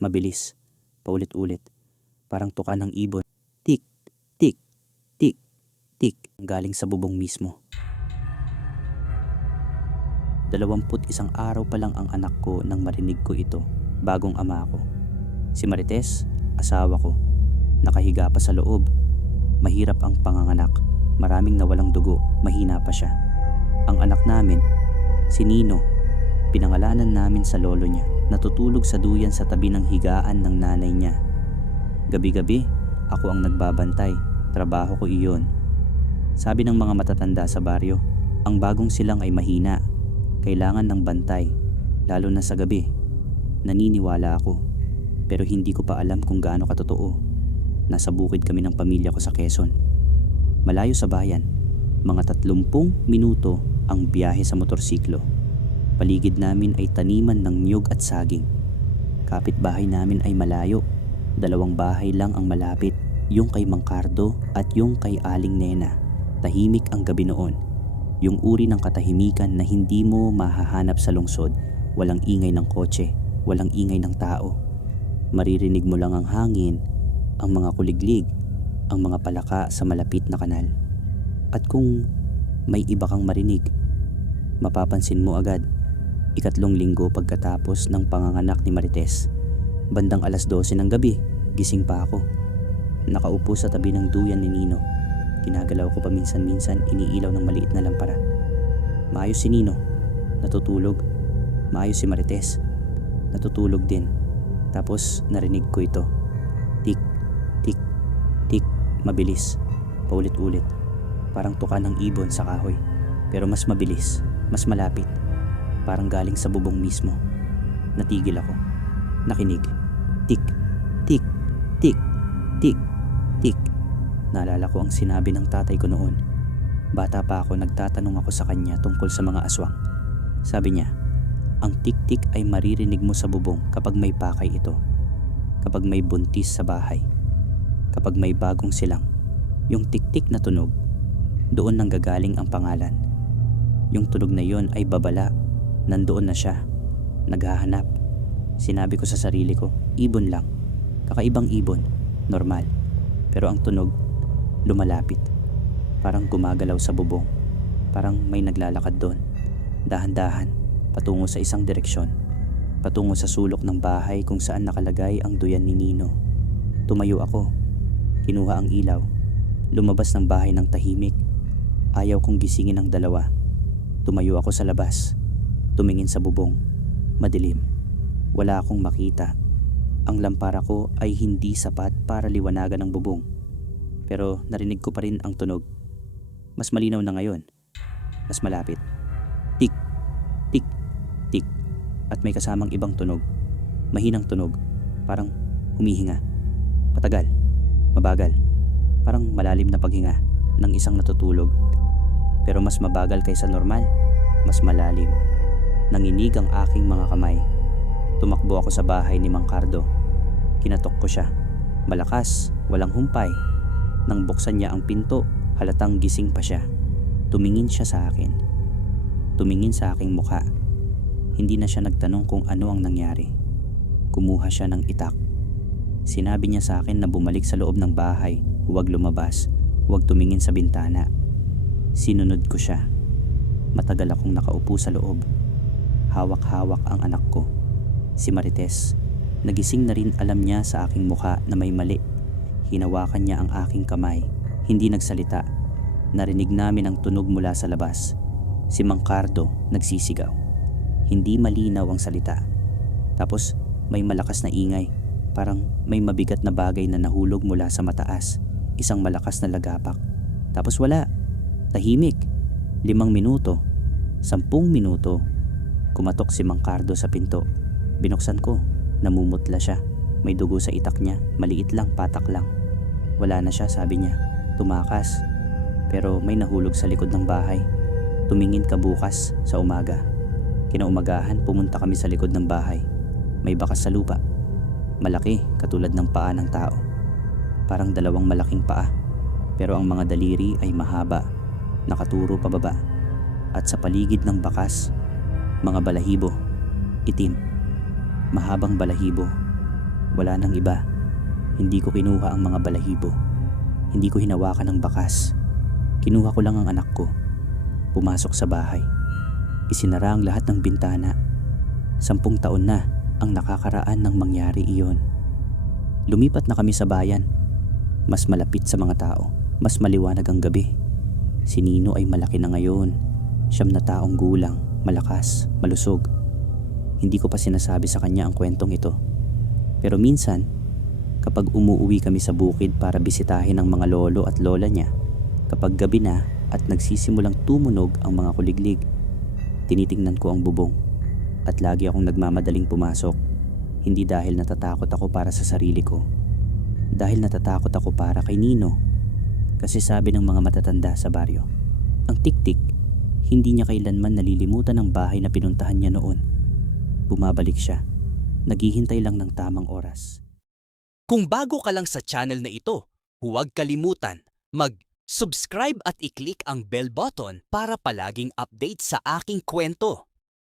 mabilis, paulit-ulit, parang tuka ng ibon. Tik, tik, tik, tik, galing sa bubong mismo. 21 araw pa lang ang anak ko nang marinig ko ito, bagong ama ko. Si Marites, asawa ko, nakahiga pa sa loob. Mahirap ang panganganak, maraming nawalang dugo, mahina pa siya. Ang anak namin, si Nino, pinangalanan namin sa lolo niya, natutulog sa duyan sa tabi ng higaan ng nanay niya. Gabi-gabi, ako ang nagbabantay, trabaho ko iyon. Sabi ng mga matatanda sa baryo, ang bagong silang ay mahina, kailangan ng bantay, lalo na sa gabi. Naniniwala ako, pero hindi ko pa alam kung gaano katotoo. Nasa bukid kami ng pamilya ko sa Quezon. Malayo sa bayan, mga 30 minuto ang biyahe sa motorsiklo. Paligid namin ay taniman ng niyog at saging. Kapitbahay namin ay malayo. 2 bahay lang ang malapit, yung kay Mang Cardo at yung kay Aling Nena. Tahimik ang gabi noon. Yung uri ng katahimikan na hindi mo mahahanap sa lungsod. Walang ingay ng kotse, walang ingay ng tao. Maririnig mo lang ang hangin, ang mga kuliglig, ang mga palaka sa malapit na kanal. At kung may iba kang marinig, mapapansin mo agad. 3 linggo pagkatapos ng panganganak ni Marites, bandang 12:00 ng gabi, gising pa ako. Nakaupo sa tabi ng duyan ni Nino. Ginagalaw ko paminsan-minsan, iniilaw ng maliit na lampara. Maayos si Nino, natutulog. Maayos si Marites, natutulog din. Tapos narinig ko ito. Tik, tik, tik, mabilis, paulit-ulit. Parang tuka ng ibon sa kahoy, pero mas mabilis, mas malapit. Parang galing sa bubong mismo. Natigil ako, nakinig. Tik, tik, tik, tik, tik. Naalala ko ang sinabi ng tatay ko noon. Bata pa ako, nagtatanong ako sa kanya tungkol sa mga aswang. Sabi niya, ang tik-tik ay maririnig mo sa bubong kapag may pakay ito. Kapag may buntis sa bahay. Kapag may bagong silang. Yung tik-tik na tunog, doon nanggagaling ang pangalan. Yung tunog na yon ay babala. Nandoon na siya. Naghahanap. Sinabi ko sa sarili ko, ibon lang. Kakaibang ibon. Normal. Pero ang tunog, lumalapit. Parang gumagalaw sa bubong. Parang may naglalakad doon. Dahan-dahan, patungo sa isang direksyon. Patungo sa sulok ng bahay kung saan nakalagay ang duyan ni Nino. Tumayo ako. Kinuha ang ilaw. Lumabas ng bahay ng tahimik. Ayaw kong gisingin ang dalawa. Tumayo ako sa labas. Tumingin sa bubong. Madilim. Wala akong makita. Ang lampara ko ay hindi sapat para liwanagan ang bubong. Pero narinig ko pa rin ang tunog. Mas malinaw na ngayon. Mas malapit. Tik, tik, tik. At may kasamang ibang tunog. Mahinang tunog. Parang humihinga. Patagal. Mabagal. Parang malalim na paghinga ng isang natutulog. Pero mas mabagal kaysa normal. Mas malalim. Nanginig ang aking mga kamay. Tumakbo ako sa bahay ni Mang Cardo. Kinatok ko siya. Malakas, walang humpay. Nang buksan niya ang pinto, halatang gising pa siya. Tumingin siya sa akin. Tumingin sa aking mukha. Hindi na siya nagtanong kung ano ang nangyari. Kumuha siya ng itak. Sinabi niya sa akin na bumalik sa loob ng bahay, huwag lumabas, huwag tumingin sa bintana. Sinunod ko siya. Matagal akong nakaupo sa loob. Hawak-hawak ang anak ko, si Marites. Nagising na rin, alam niya sa aking mukha na may mali. Hinawakan niya ang aking kamay. Hindi nagsalita. Narinig namin ang tunog mula sa labas. Si Mang Cardo nagsisigaw. Hindi malinaw ang salita. Tapos may malakas na ingay. Parang may mabigat na bagay na nahulog mula sa mataas. Isang malakas na lagapak. Tapos wala. Tahimik. 5 minuto. 10 minuto. Kumatok si Mang Cardo sa pinto. Binuksan ko. Namumutla siya. May dugo sa itak niya. Maliit lang, patak lang. Wala na siya, sabi niya. Tumakas. Pero may nahulog sa likod ng bahay. Tumingin ka bukas sa umaga. Kinaumagahan, pumunta kami sa likod ng bahay. May bakas sa lupa. Malaki, katulad ng paa ng tao. Parang 2 malaking paa. Pero ang mga daliri ay mahaba. Nakaturo pababa. At sa paligid ng bakas, mga balahibo. Itim. Mahabang balahibo. Wala nang iba. Hindi ko kinuha ang mga balahibo. Hindi ko hinawakan ang bakas. Kinuha ko lang ang anak ko. Pumasok sa bahay. Isinara ang lahat ng bintana. 10 taon na ang nakakaraan ng mangyari iyon. Lumipat na kami sa bayan. Mas malapit sa mga tao. Mas maliwanag ang gabi. Si Nino ay malaki na ngayon. 9 na taong gulang, malakas, malusog. Hindi ko pa sinasabi sa kanya ang kwentong ito. Pero minsan, kapag umuuwi kami sa bukid para bisitahin ang mga lolo at lola niya, kapag gabi na at nagsisimulang tumunog ang mga kuliglig, tinitingnan ko ang bubong at lagi akong nagmamadaling pumasok. Hindi dahil natatakot ako para sa sarili ko, dahil natatakot ako para kay Nino. Kasi sabi ng mga matatanda sa baryo, ang tiktik, hindi niya kailanman nalilimutan ang bahay na pinuntahan niya noon. Bumabalik siya, naghihintay lang ng tamang oras. Kung bago ka lang sa channel na ito, huwag kalimutan mag-subscribe at i-click ang bell button para palaging update sa aking kwento.